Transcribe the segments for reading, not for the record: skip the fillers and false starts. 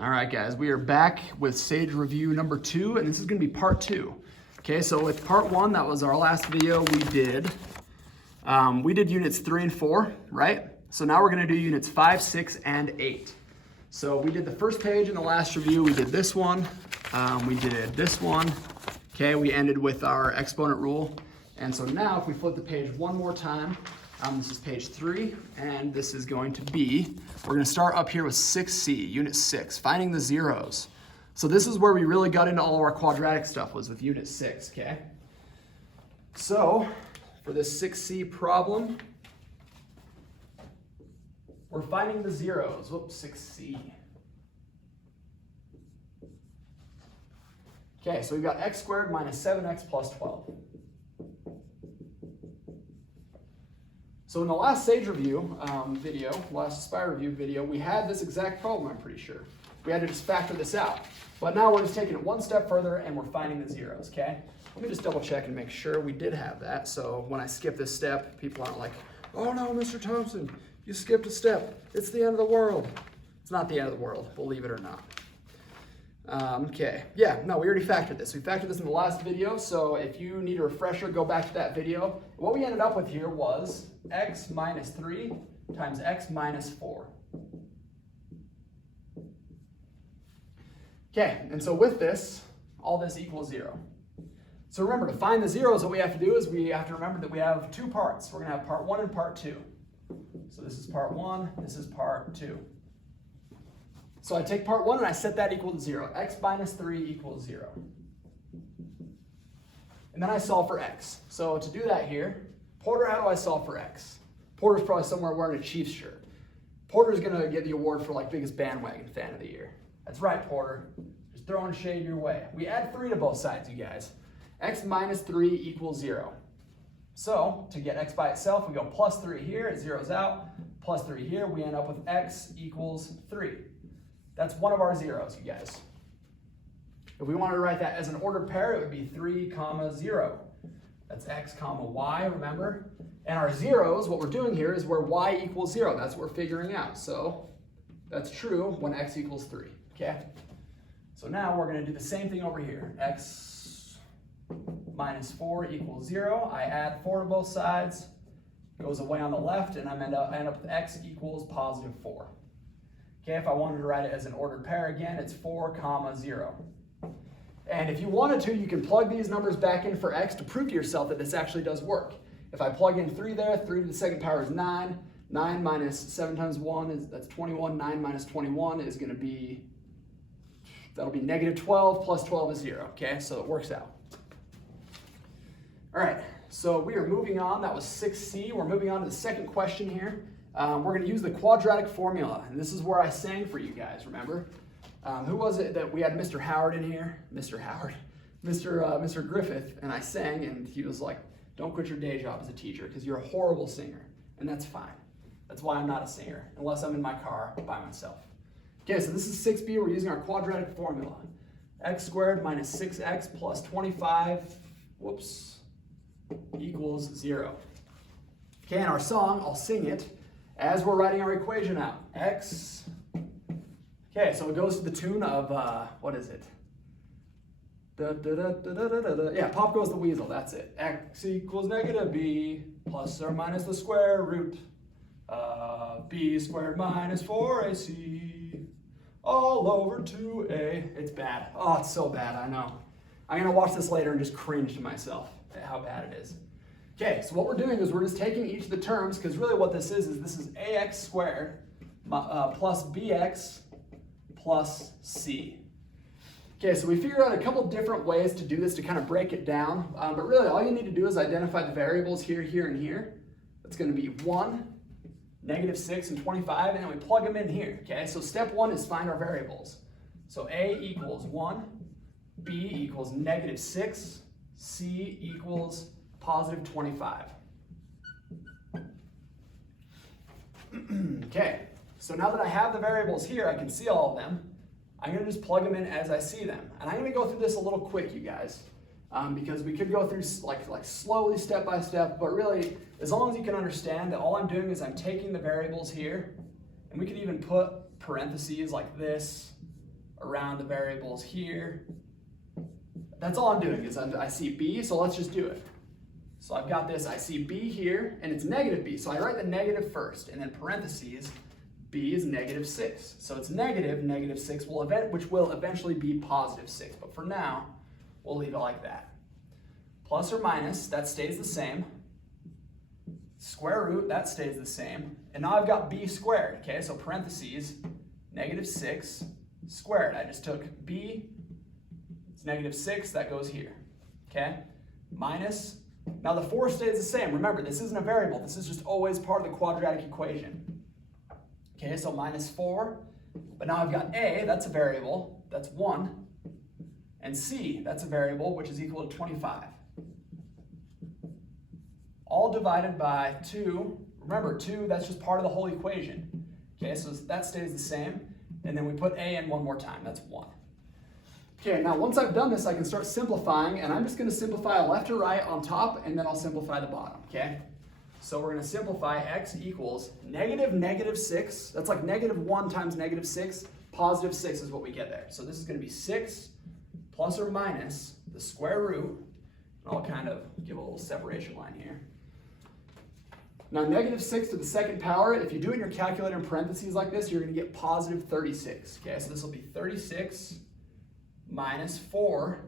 All right, guys, we are back with Sage Review number 2, and this is going to be part 2. Okay, so with part 1, that was our last video we did. We did units 3 and 4, right? So now we're going to do units 5, 6, and 8. So we did the first page in the last review. We did this one. We did this one. Okay, we ended with our exponent rule. And so now if we flip the page one more time, this is page 3, and this is going to be, we're going to start up here with 6C, unit 6, finding the zeros. So this is where we really got into all of our quadratic stuff, was with unit 6, okay? So for this 6C problem, we're finding the zeros. Whoops, 6C. Okay, so we've got x squared minus 7x plus 12. So in the last Sage Review last Aspire Review video, we had this exact problem, I'm pretty sure. We had to just factor this out. But now we're just taking it one step further and we're finding the zeros, okay? Let me just double check and make sure we did have that. So when I skip this step, people aren't like, oh no, Mr. Thompson, you skipped a step. It's the end of the world. It's not the end of the world, believe it or not. Okay, yeah, no, we already factored this. We factored this in the last video, so if you need a refresher, go back to that video. What we ended up with here was x minus 3 times x minus 4. Okay, and so with this, all this equals 0. So remember, to find the zeros, what we have to do is we have to remember that we have two parts. We're going to have part 1 and part 2. So this is part 1, this is part 2. So I take part 1 and I set that equal to 0. X minus 3 equals 0. And then I solve for x. So to do that here, Porter, how do I solve for x? Porter's probably somewhere wearing a Chiefs shirt. Porter's going to get the award for like biggest bandwagon fan of the year. That's right, Porter. Just throwing shade your way. We add 3 to both sides, you guys. X minus 3 equals 0. So to get x by itself, we go plus 3 here, it zeroes out. Plus 3 here, we end up with x equals 3. That's one of our zeros, you guys. If we wanted to write that as an ordered pair, it would be 3, 0. That's x, y, remember? And our zeros, what we're doing here is where y equals 0. That's what we're figuring out. So that's true when x equals 3, okay? So now we're going to do the same thing over here. X minus 4 equals 0. I add 4 to both sides. Goes away on the left, and I end up with x equals positive 4. Okay, if I wanted to write it as an ordered pair again, it's 4, 0. And if you wanted to, you can plug these numbers back in for x to prove to yourself that this actually does work. If I plug in 3 there, 3 to the second power is 9. 9 minus 7 times 1 that's 21. 9 minus 21 is going to be, that'll be negative 12 plus 12 is 0. Okay, so it works out. All right, so we are moving on. That was 6C. We're moving on to the second question here. We're going to use the quadratic formula, and this is where I sang for you guys, remember? Who was it that we had Mr. Howard in here? Mr. Griffith, and I sang, and he was like, don't quit your day job as a teacher because you're a horrible singer, and that's fine. That's why I'm not a singer, unless I'm in my car by myself. Okay, so this is 6B. We're using our quadratic formula. X squared minus 6x plus 25, equals 0. Okay, and our song, I'll sing it as we're writing our equation out. X, okay, so it goes to the tune of, what is it? Yeah, Pop Goes the Weasel, that's it. X equals negative b plus or minus the square root of b squared minus 4ac all over 2a. It's bad. Oh, it's so bad, I know. I'm going to watch this later and just cringe to myself at how bad it is. Okay, so what we're doing is we're just taking each of the terms, because really what this is ax squared plus bx plus c. Okay, so we figured out a couple different ways to do this to kind of break it down, but really all you need to do is identify the variables here, here, and here. That's going to be 1, negative 6, and 25, and then we plug them in here, okay? So step 1 is find our variables. So a equals 1, b equals negative 6, c equals positive 25. Okay, so now that I have the variables here, I can see all of them. I'm going to just plug them in as I see them. And I'm going to go through this a little quick, you guys, because we could go through like slowly, step by step, but really, as long as you can understand that all I'm doing is I'm taking the variables here, and we could even put parentheses like this, around the variables here. That's all I'm doing is I see b, so let's just do it. So I've got this, I see b here, and it's negative b, so I write the negative first, and then parentheses, b is -6. So it's -6, which will eventually be +6, but for now, we'll leave it like that. Plus or minus, that stays the same. Square root, that stays the same. And now I've got b squared, okay? So parentheses, -6 squared. I just took b, it's -6, that goes here, okay? Minus, now the 4 stays the same. Remember, this isn't a variable. This is just always part of the quadratic equation. Okay, so -4, but now I've got a, that's a variable, that's 1, and c, that's a variable, which is equal to 25. All divided by 2. Remember, 2, that's just part of the whole equation. Okay, so that stays the same, and then we put a in one more time, that's 1. Okay, now once I've done this, I can start simplifying, and I'm just going to simplify left to right on top, and then I'll simplify the bottom, okay? So we're going to simplify x equals -6. That's like -1 times -6. +6 is what we get there. So this is going to be 6 plus or minus the square root. I'll kind of give a little separation line here. Now -6 to the second power, if you do it in your calculator in parentheses like this, you're going to get +36. Okay, so this will be 36 minus 4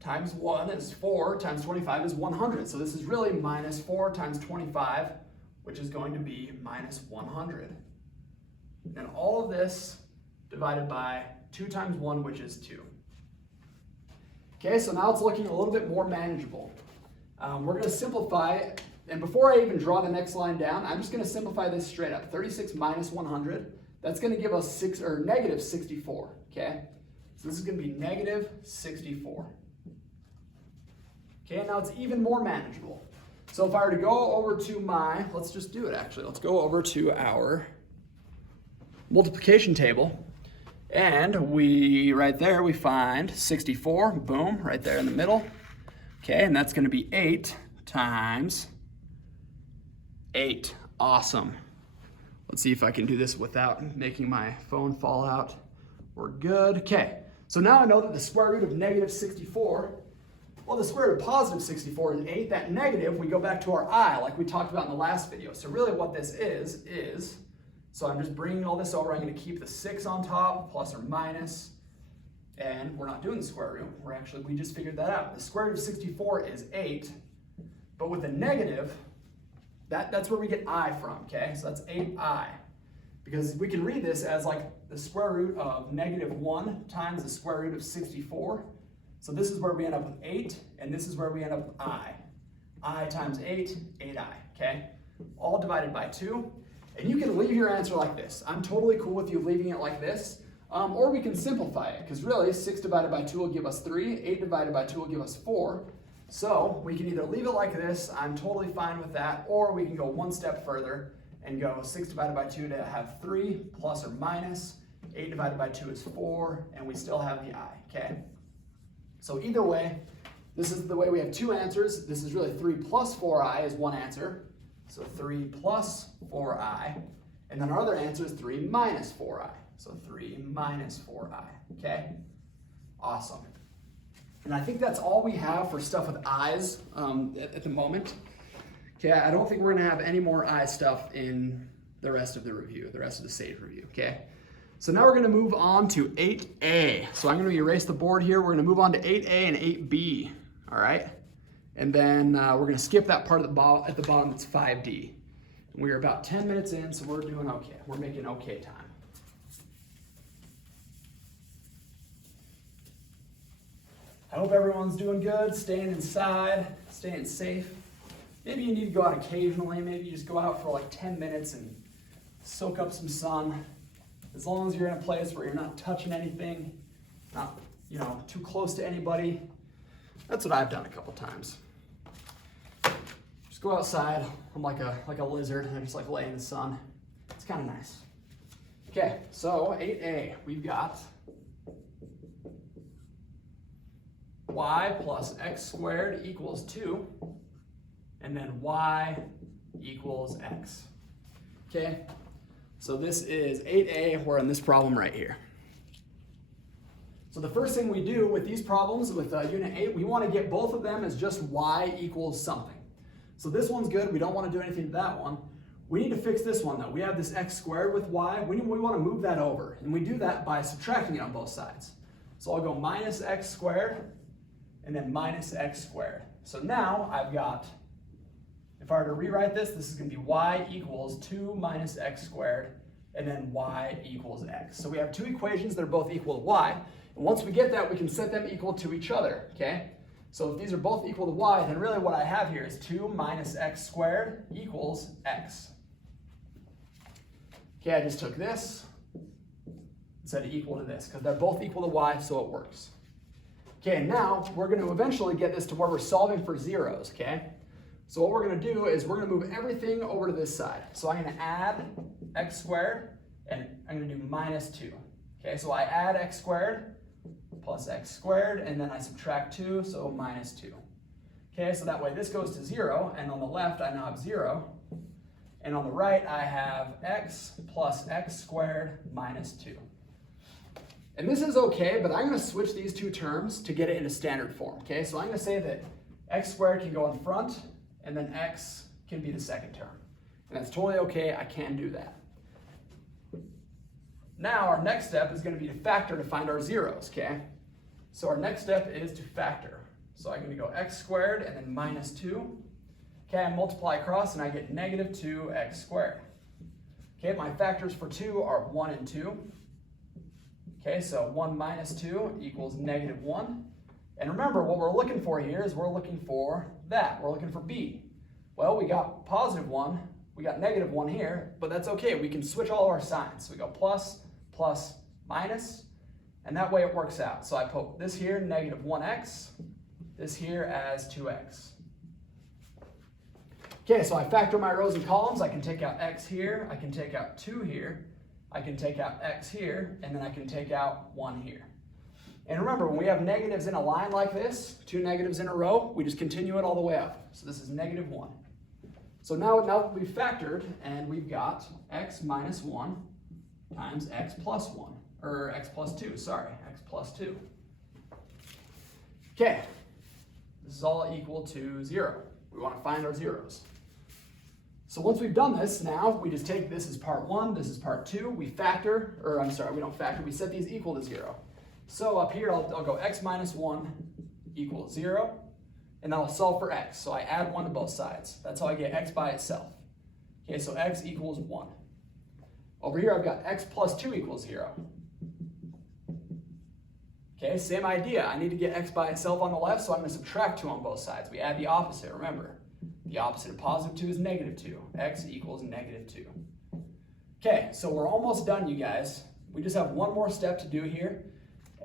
times 1 is 4 times 25 is 100. So this is really -4 times 25, which is going to be -100. And all of this divided by 2 times 1, which is 2. Okay, so now it's looking a little bit more manageable. We're going to simplify, and before I even draw the next line down, I'm just going to simplify this straight up. 36 minus 100, that's going to give us -64, okay? So this is going to be -64. Okay, now it's even more manageable. So if I were to go over to my, let's just do it actually. Let's go over to our multiplication table. And right there, we find 64, boom, right there in the middle. Okay, and that's going to be 8 times 8. Awesome. Let's see if I can do this without making my phone fall out. We're good. Okay, so now I know that the square root of -64, well, the square root of +64 is 8. That negative, we go back to our I, like we talked about in the last video. So really what this is, so I'm just bringing all this over. I'm going to keep the 6 on top, plus or minus, and we're not doing the square root. We just figured that out. The square root of 64 is 8, but with the negative, that's where we get I from, okay? So that's 8I, because we can read this as like the square root of -1 times the square root of 64. So this is where we end up with 8, and this is where we end up with I. I times 8, 8I, okay? All divided by 2. And you can leave your answer like this. I'm totally cool with you leaving it like this. Or we can simplify it, because really 6 divided by 2 will give us 3, 8 divided by 2 will give us 4. So we can either leave it like this, I'm totally fine with that, or we can go one step further and go 6 divided by 2 to have 3 plus or minus, 8 divided by 2 is 4, and we still have the I, okay? So either way, this is the way we have two answers. This is really 3 plus 4I is one answer. So 3 plus 4I. And then our other answer is 3 minus 4I. So 3 minus 4I, okay? Awesome. And I think that's all we have for stuff with I's at the moment. Okay, I don't think we're gonna have any more I stuff in the rest of the review, the rest of the SAGE review, okay? So now we're gonna move on to 8A. So I'm gonna erase the board here. We're gonna move on to 8A and 8B, all right? And then we're gonna skip that part at the bottom that's 5D. And we're about 10 minutes in, so we're doing okay. We're making okay time. I hope everyone's doing good, staying inside, staying safe. Maybe you need to go out occasionally. Maybe you just go out for like 10 minutes and soak up some sun. As long as you're in a place where you're not touching anything, not, too close to anybody. That's what I've done a couple times. Just go outside. I'm like a lizard, and I just like lay in the sun. It's kind of nice. Okay, so 8A, we've got y plus x squared equals 2, and then y equals x. Okay, so this is 8A. We're on this problem right here. So the first thing we do with these problems with Unit 8, we want to get both of them as just y equals something. So this one's good. We don't want to do anything to that one. We need to fix this one though. We have this x squared with y. We want to move that over. And we do that by subtracting it on both sides. So I'll go minus x squared and then minus x squared. So now I've got, if I were to rewrite this, this is going to be y equals 2 minus x squared and then y equals x. So we have two equations that are both equal to y. And once we get that, we can set them equal to each other, okay? So if these are both equal to y, then really what I have here is 2 minus x squared equals x. Okay, I just took this and set it equal to this because they're both equal to y, so it works. Okay, now we're going to eventually get this to where we're solving for zeros, okay? So what we're going to do is we're going to move everything over to this side. So I'm going to add x squared and I'm going to do minus 2. Okay, so I add x squared plus x squared and then I subtract 2, so minus 2. Okay, so that way this goes to 0 and on the left I now have 0. And on the right I have x plus x squared minus 2. And this is okay, but I'm going to switch these two terms to get it into standard form. Okay, so I'm going to say that x squared can go in front and then x can be the second term. And that's totally okay, I can do that. Now our next step is going to be to factor to find our zeros, okay? So our next step is to factor. So I'm going to go x squared and then minus 2. Okay, I multiply across and I get negative 2x squared. Okay, my factors for 2 are 1 and 2. Okay, so 1 minus 2 equals negative 1. And remember, what we're looking for here is we're looking for that. We're looking for b. Well, we got positive 1. We got negative 1 here, but that's okay. We can switch all of our signs. So we go plus, plus, minus, and that way it works out. So I put this here, negative 1x, this here as 2x. Okay, so I factor my rows and columns. I can take out x here, I can take out 2 here, I can take out x here, and then I can take out 1 here. And remember, when we have negatives in a line like this, 2 negatives in a row, we just continue it all the way up. So this is negative 1. So now we've factored, and we've got x minus 1 times x plus 1, or x plus 2, sorry, x plus 2. Okay, this is all equal to 0. We want to find our zeros. So once we've done this, now we just take this as part 1, this is part 2, we factor, or I'm sorry, we don't factor, we set these equal to 0. So up here, I'll go x minus 1 equals 0, and then I'll solve for x. So I add 1 to both sides. That's how I get x by itself. Okay, so x equals 1. Over here, I've got x plus 2 equals 0. Okay, same idea. I need to get x by itself on the left, so I'm going to subtract 2 on both sides. We add the opposite, remember. The opposite of positive 2 is negative 2. X equals negative 2. Okay, so we're almost done, you guys. We just have one more step to do here.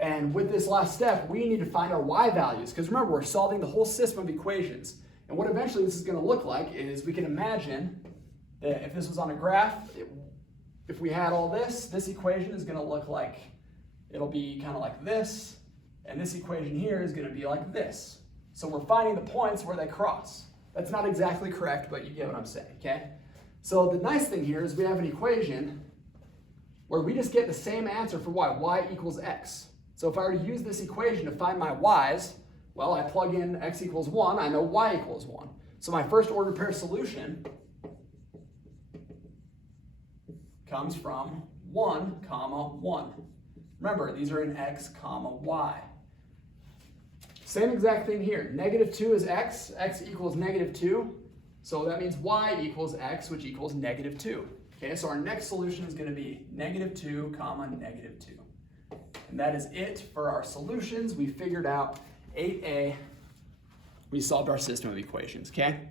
And with this last step, we need to find our y values. Because remember, we're solving the whole system of equations. And what eventually this is going to look like is we can imagine that if this was on a graph, if we had all this equation is going to look like, it'll be kind of like this. And this equation here is going to be like this. So we're finding the points where they cross. That's not exactly correct, but you get what I'm saying, okay? So the nice thing here is we have an equation where we just get the same answer for y equals x. So if I were to use this equation to find my y's, well, I plug in x equals 1, I know y equals 1. So my first order pair solution comes from 1, 1. Remember, these are in x, y. Same exact thing here. Negative 2 is x, x equals negative 2. So that means y equals x, which equals negative 2. Okay, so our next solution is going to be negative 2, negative 2. And that is it for our solutions. We figured out 8a. We solved our system of equations, okay?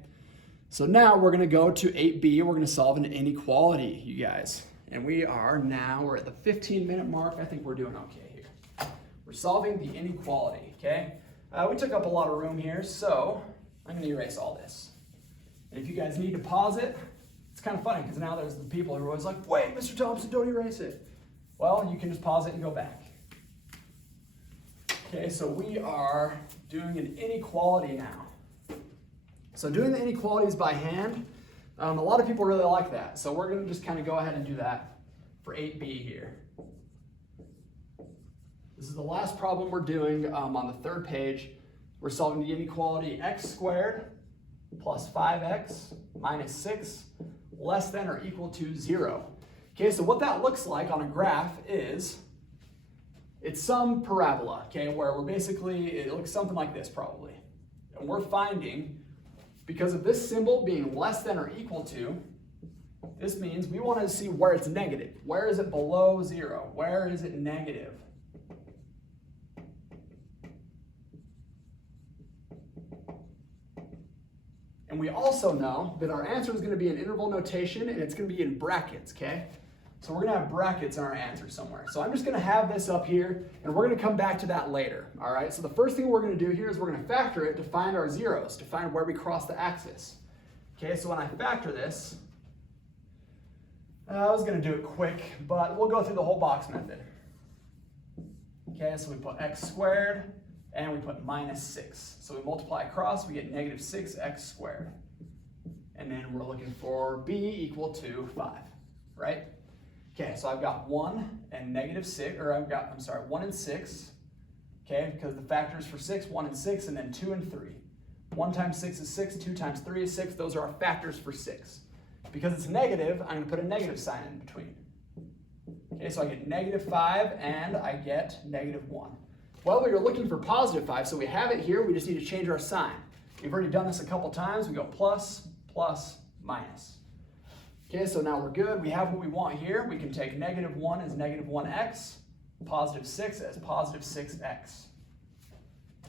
So now we're going to go to 8b. We're going to solve an inequality, you guys. And we're at the 15-minute mark. I think we're doing okay here. We're solving the inequality, okay? We took up a lot of room here, so I'm going to erase all this. And if you guys need to pause it, it's kind of funny because now there's the people who are always like, wait, Mr. Thompson, don't erase it. Well, you can just pause it and go back. Okay, so we are doing an inequality now. So doing the inequalities by hand, a lot of people really like that. So we're going to just kind of go ahead and do that for 8b here. This is the last problem we're doing on the third page. We're solving the inequality x squared plus 5x minus 6 less than or equal to 0. Okay, so what that looks like on a graph is, it's some parabola, okay, where we're basically, it looks something like this probably. And we're finding, because of this symbol being less than or equal to, this means we want to see where it's negative. Where is it below 0? Where is it negative? And we also know that our answer is going to be in interval notation and it's going to be in brackets, okay? So we're going to have brackets in our answer somewhere. So I'm just going to have this up here and we're going to come back to that later, all right? So the first thing we're going to do here is we're going to factor it to find our zeros, to find where we cross the axis. Okay, so when I factor this, I was going to do it quick, but we'll go through the whole box method. Okay, so we put x squared and we put minus 6. So we multiply across, we get negative 6x squared. And then we're looking for b equal to 5, right? Okay, so I've got 1 and negative 6, or I've got, 1 and 6, okay, because the factors for 6, 1 and 6, and then 2 and 3. 1 times 6 is 6, 2 times 3 is 6, those are our factors for 6. Because it's negative, I'm going to put a negative sign in between. Okay, so I get negative 5 and I get negative 1. Well, we are looking for positive 5, so we have it here, we just need to change our sign. We've already done this a couple times, we go plus, plus, minus. Okay, so now we're good, we have what we want here. We can take negative 1 as negative 1x, positive 6 as positive 6x.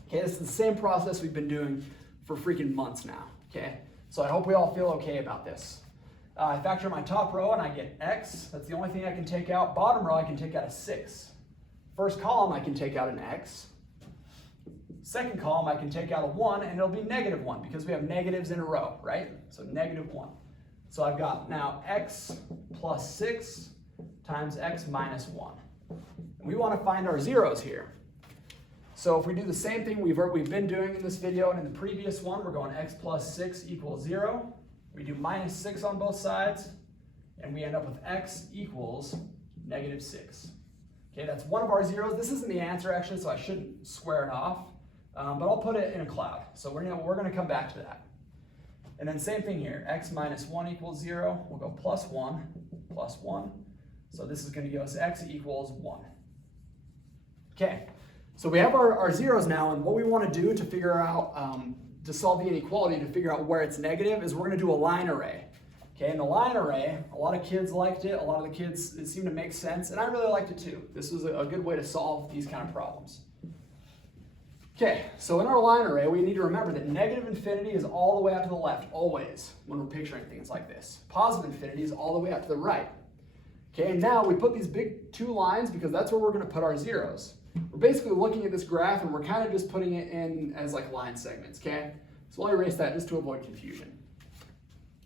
Okay, this is the same process we've been doing for freaking months now, okay? So I hope we all feel okay about this. I factor my top row and I get x. That's the only thing I can take out. Bottom row I can take out a 6. First column I can take out an x. Second column I can take out a 1 and it'll be negative 1 because we have negatives in a row, right? So negative 1. So I've got now x plus 6 times x minus 1. And we want to find our zeros here. So if we do the same thing we've been doing in this video and in the previous one, we're going x plus 6 equals 0. We do minus 6 on both sides, and we end up with x equals negative 6. Okay, that's one of our zeros. This isn't the answer actually, so I shouldn't square it off, but I'll put it in a cloud. So we're gonna come back to that. And then same thing here, x minus 1 equals 0. We'll go plus 1, plus 1. So this is gonna give us x equals 1. Okay, so we have our zeros now, and what we wanna do to figure out, to solve the inequality, to figure out where it's negative, is we're going to do a line array. Okay, and the line array, a lot of kids liked it, a lot of the kids, it seemed to make sense, and I really liked it too. This was a good way to solve these kind of problems. Okay, so in our line array, we need to remember that negative infinity is all the way out to the left, always, when we're picturing things like this. Positive infinity is all the way out to the right. Okay, and now we put these big two lines because that's where we're going to put our zeros. We're basically looking at this graph and we're kind of just putting it in as like line segments, okay? So I'll erase that just to avoid confusion.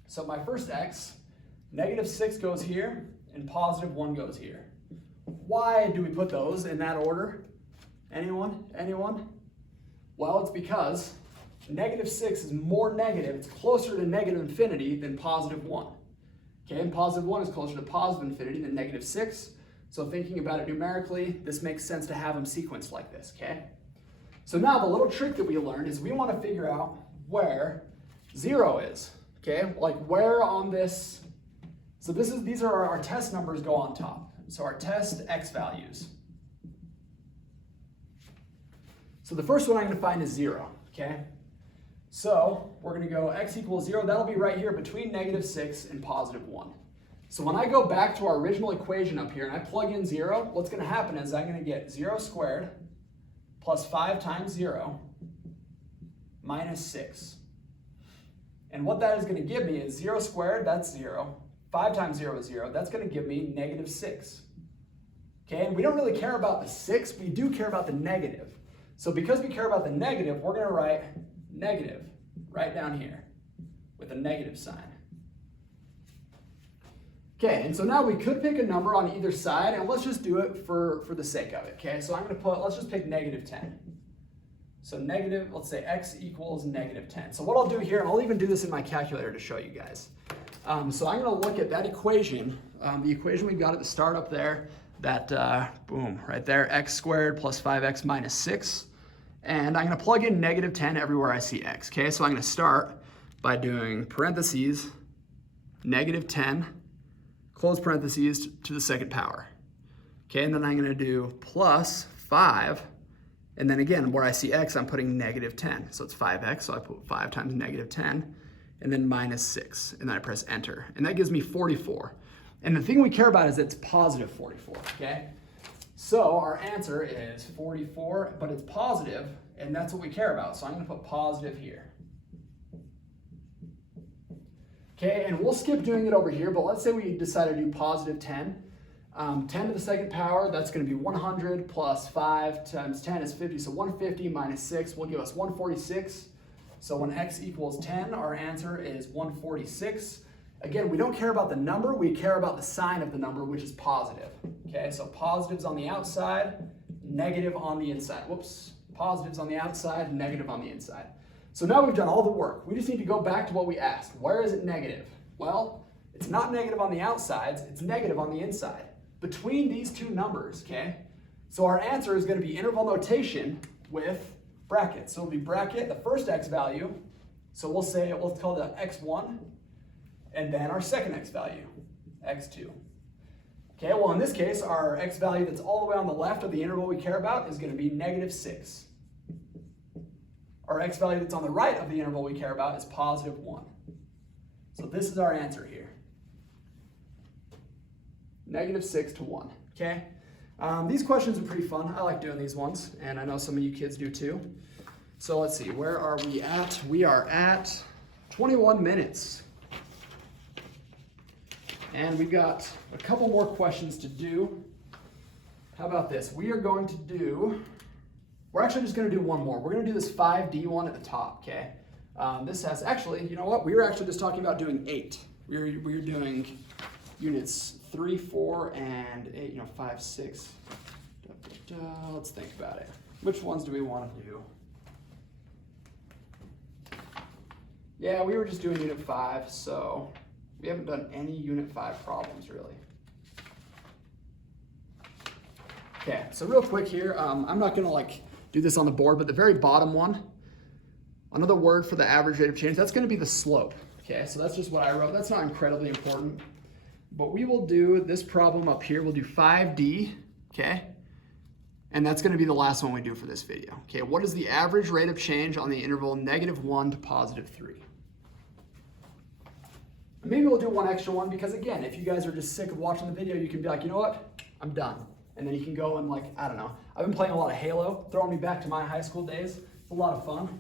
So my first x, negative 6 goes here and positive 1 goes here. Why do we put those in that order? Anyone? Anyone? Well, it's because negative 6 is more negative, it's closer to negative infinity than positive 1. Okay, and positive 1 is closer to positive infinity than negative 6. So thinking about it numerically, this makes sense to have them sequenced like this, okay? So now the little trick that we learned is we want to figure out where 0 is, okay? Like where on this, so these are our test numbers go on top. So our test x values. So the first one I'm going to find is 0, okay? So we're going to go x equals 0. That'll be right here between negative 6 and positive 1. So when I go back to our original equation up here and I plug in 0, what's going to happen is I'm going to get 0 squared plus 5 times 0 minus 6. And what that is going to give me is 0 squared, that's 0. 5 times 0 is 0. That's going to give me negative 6. Okay, and we don't really care about the 6. We do care about the negative. So because we care about the negative, we're going to write negative right down here with a negative sign. Okay, and so now we could pick a number on either side, and let's just do it for the sake of it, okay? So I'm going to let's just pick negative 10. So negative, let's say x equals negative 10. So what I'll do here, and I'll even do this in my calculator to show you guys. So I'm going to look at that equation, the equation we got at the start up there, that, boom, right there, x squared plus 5x minus 6. And I'm going to plug in negative 10 everywhere I see x, okay? So I'm going to start by doing parentheses, negative 10, close parentheses to the second power. Okay, and then I'm going to do plus 5, and then again, where I see x, I'm putting negative 10. So it's 5x, so I put 5 times negative 10, and then minus 6, and then I press enter. And that gives me 44. And the thing we care about is it's positive 44, okay? So our answer is 44, but it's positive, and that's what we care about. So I'm going to put positive here. Okay, and we'll skip doing it over here, but let's say we decide to do positive 10. 10 to the second power, that's going to be 100 plus 5 times 10 is 50. So 150 minus 6 will give us 146. So when x equals 10, our answer is 146. Again, we don't care about the number, we care about the sign of the number, which is positive. Okay, so positives on the outside, negative on the inside. Whoops, positives on the outside, negative on the inside. So now we've done all the work. We just need to go back to what we asked. Where is it negative? Well, it's not negative on the outsides, it's negative on the inside. Between these two numbers, okay? So our answer is going to be interval notation with brackets. So it'll be bracket, the first x value. So we'll say, let's call that x1, and then our second x value, x2. Okay, well in this case, our x value that's all the way on the left of the interval we care about is going to be negative 6. Our x value that's on the right of the interval we care about is positive 1. So this is our answer here. Negative 6 to 1, okay? These questions are pretty fun. I like doing these ones, and I know some of you kids do too. So let's see, where are we at? We are at 21 minutes. And we've got a couple more questions to do. How about this? We're actually just gonna do one more. We're gonna do this 5D one at the top, okay? This has, actually, you know what? We were actually just talking about doing 8. We're doing units 3, 4, and 8, 5, 6. Let's think about it. Which ones do we want to do? Yeah, we were just doing unit 5, so we haven't done any unit 5 problems really. Okay, so real quick here, I'm not gonna do this on the board, but the very bottom one, another word for the average rate of change, that's gonna be the slope. Okay, so that's just what I wrote. That's not incredibly important. But we will do this problem up here. We'll do 5D, okay? And that's gonna be the last one we do for this video. Okay, what is the average rate of change on the interval -1 to +3? Maybe we'll do one extra one because again, if you guys are just sick of watching the video, you can be like, you know what? I'm done. And then you can go and I don't know. I've been playing a lot of Halo, throwing me back to my high school days. It's a lot of fun.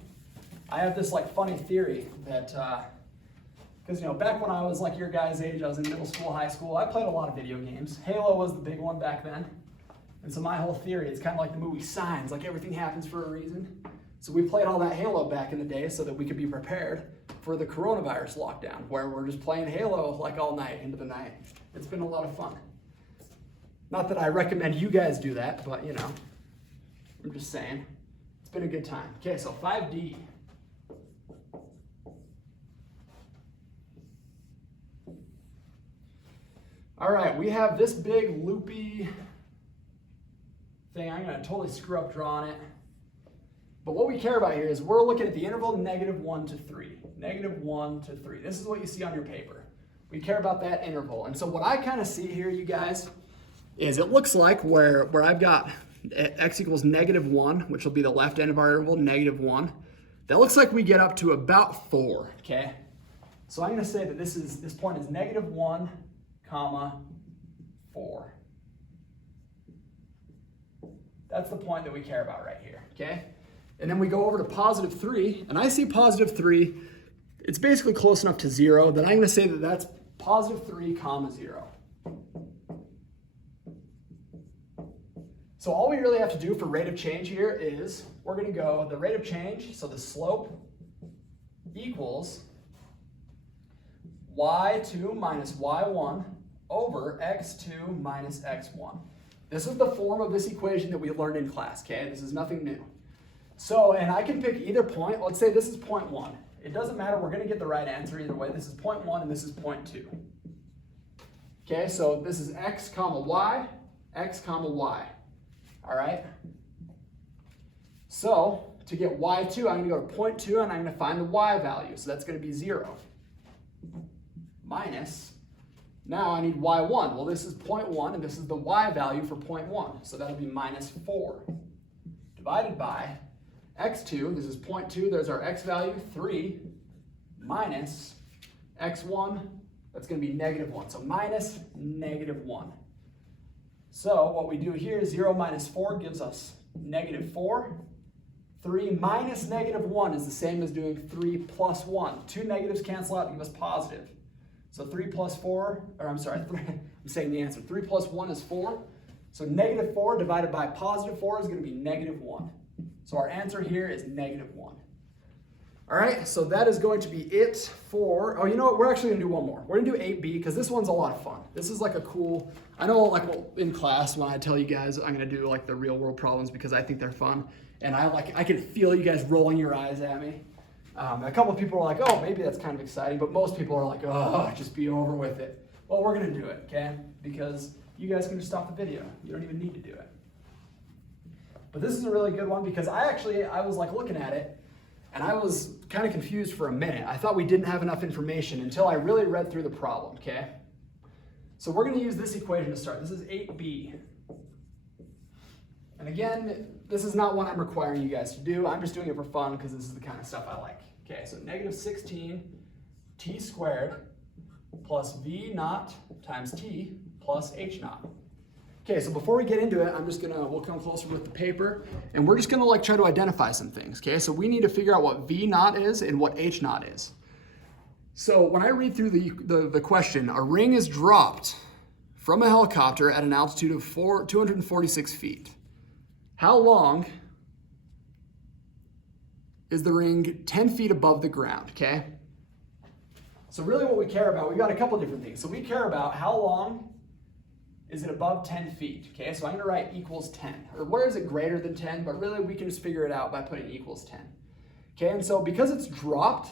I have this funny theory that, because back when I was your guys' age, I was in middle school, high school, I played a lot of video games. Halo was the big one back then. And so my whole theory, it's kind of like the movie Signs, everything happens for a reason. So we played all that Halo back in the day so that we could be prepared for the coronavirus lockdown, where we're just playing Halo all night into the night. It's been a lot of fun. Not that I recommend you guys do that, but I'm just saying, it's been a good time. Okay, so 5D. All right, we have this big loopy thing. I'm gonna totally screw up drawing it. But what we care about here is we're looking at the interval -1 to 3. -1 to 3. This is what you see on your paper. We care about that interval. And so what I kind of see here, you guys, is it looks like where I've got x equals -1, which will be the left end of our interval, -1. That looks like we get up to about 4, okay? So I'm gonna say that this point is -1, 4. That's the point that we care about right here, okay? And then we go over to +3, and I see +3, it's basically close enough to 0, then I'm gonna say that that's +3, 0. So all we really have to do for rate of change here is we're gonna go the rate of change, so the slope equals y2 minus y1 over x2 minus x1. This is the form of this equation that we learned in class, okay? This is nothing new. So, and I can pick either point. Let's say this is point 1. It doesn't matter, we're gonna get the right answer either way. This is point 1 and this is point 2. Okay, so this is x comma y, x comma y. All right? So to get y2, I'm going to go to point 2 and I'm going to find the y value. So that's going to be 0 minus, now I need y1. Well, this is 0.1 and this is the y value for 0.1. So that'll be minus 4 divided by x2. This is 0.2. There's our x value, 3 minus x1. That's going to be -1. So minus -1. So what we do here is 0 minus 4 gives us -4. 3 minus -1 is the same as doing 3 plus 1. Two negatives cancel out and give us positive. So 3 plus 4, or I'm sorry, I'm saying the answer. 3 plus 1 is 4. So -4 divided by positive 4 is going to be -1. So our answer here is -1. All right, so that is going to be it for, oh, you know what? We're actually going to do one more. We're going to do 8B because this one's a lot of fun. This is like a cool, I know like in class when I tell you guys I'm going to do like the real world problems because I think they're fun. And I can feel you guys rolling your eyes at me. A couple of people are like, oh, maybe that's kind of exciting. But most people are like, oh, just be over with it. Well, we're going to do it, okay? Because you guys can just stop the video. You don't even need to do it. But this is a really good one because I was like looking at it and I was kind of confused for a minute. I thought we didn't have enough information until I really read through the problem, okay? So we're going to use this equation to start. This is 8B. And again, this is not one I'm requiring you guys to do. I'm just doing it for fun because this is the kind of stuff I like. Okay, so -16 t squared plus v naught times t plus h naught. Okay, so before we get into it, we'll come closer with the paper, and we're just gonna like try to identify some things, okay? So we need to figure out what v naught is and what h naught is. So when I read through the question, a ring is dropped from a helicopter at an altitude of 246 feet. How long is the ring 10 feet above the ground, okay? So really what we care about, we've got a couple different things. So we care about how long is it above 10 feet, okay? So I'm gonna write equals 10, or where is it greater than 10, but really we can just figure it out by putting equals 10. Okay, and so because it's dropped,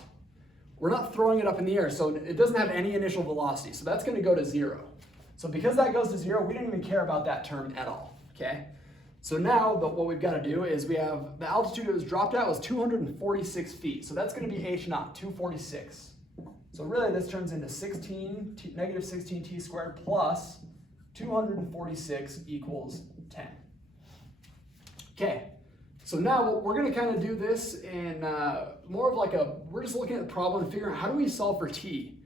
we're not throwing it up in the air, so it doesn't have any initial velocity, so that's gonna go to 0. So because that goes to 0, we don't even care about that term at all, okay? So now what we've got to do is we have the altitude it was dropped at was 246 feet. So that's going to be h naught, 246. So really this turns into -16 t squared plus 246 equals 10. Okay, so now we're going to kind of do this in more of like we're just looking at the problem and figuring out how do we solve for t,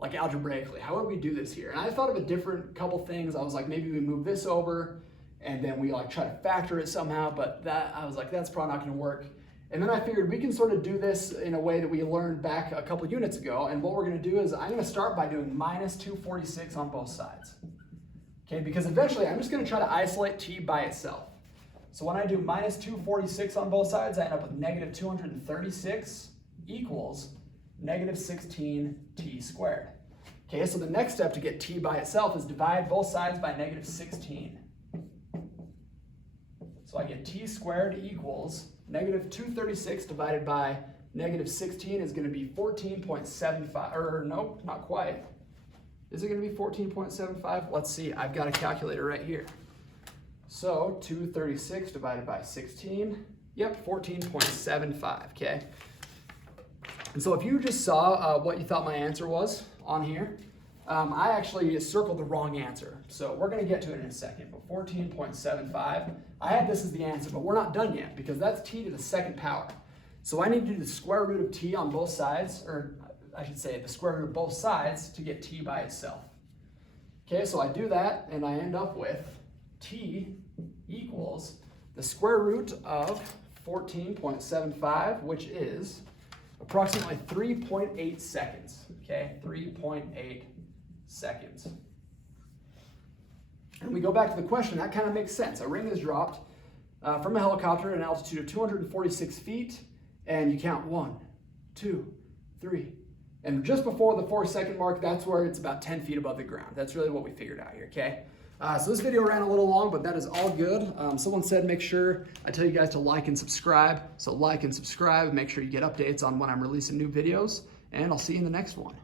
like algebraically. How would we do this here? And I thought of a different couple things. I was like, maybe we move this over, and then we like try to factor it somehow, but I was like, that's probably not gonna work. And then I figured we can sort of do this in a way that we learned back a couple units ago. And what we're gonna do is I'm gonna start by doing -246 on both sides. Okay, because eventually I'm just gonna try to isolate t by itself. So when I do -246 on both sides, I end up with -236 equals -16 t squared. Okay, so the next step to get t by itself is divide both sides by -16. So I get t squared equals -236 divided by -16 is going to be 14.75, or nope, not quite. Is it going to be 14.75? Let's see, I've got a calculator right here. So 236 divided by 16, yep, 14.75, okay? And so if you just saw what you thought my answer was on here, I actually circled the wrong answer. So we're going to get to it in a second, but 14.75, I had this as the answer, but we're not done yet because that's t to the second power. So I need to do the square root of t on both sides, or I should say the square root of both sides to get t by itself. Okay, so I do that and I end up with t equals the square root of 14.75, which is approximately 3.8 seconds. Okay, 3.8 seconds. And we go back to the question, that kind of makes sense. A ring is dropped from a helicopter at an altitude of 246 feet, and you count 1, 2, 3. And just before the 4-second mark, that's where it's about 10 feet above the ground. That's really what we figured out here, okay? So this video ran a little long, but that is all good. Someone said make sure I tell you guys to like and subscribe. So like and subscribe, make sure you get updates on when I'm releasing new videos, and I'll see you in the next one.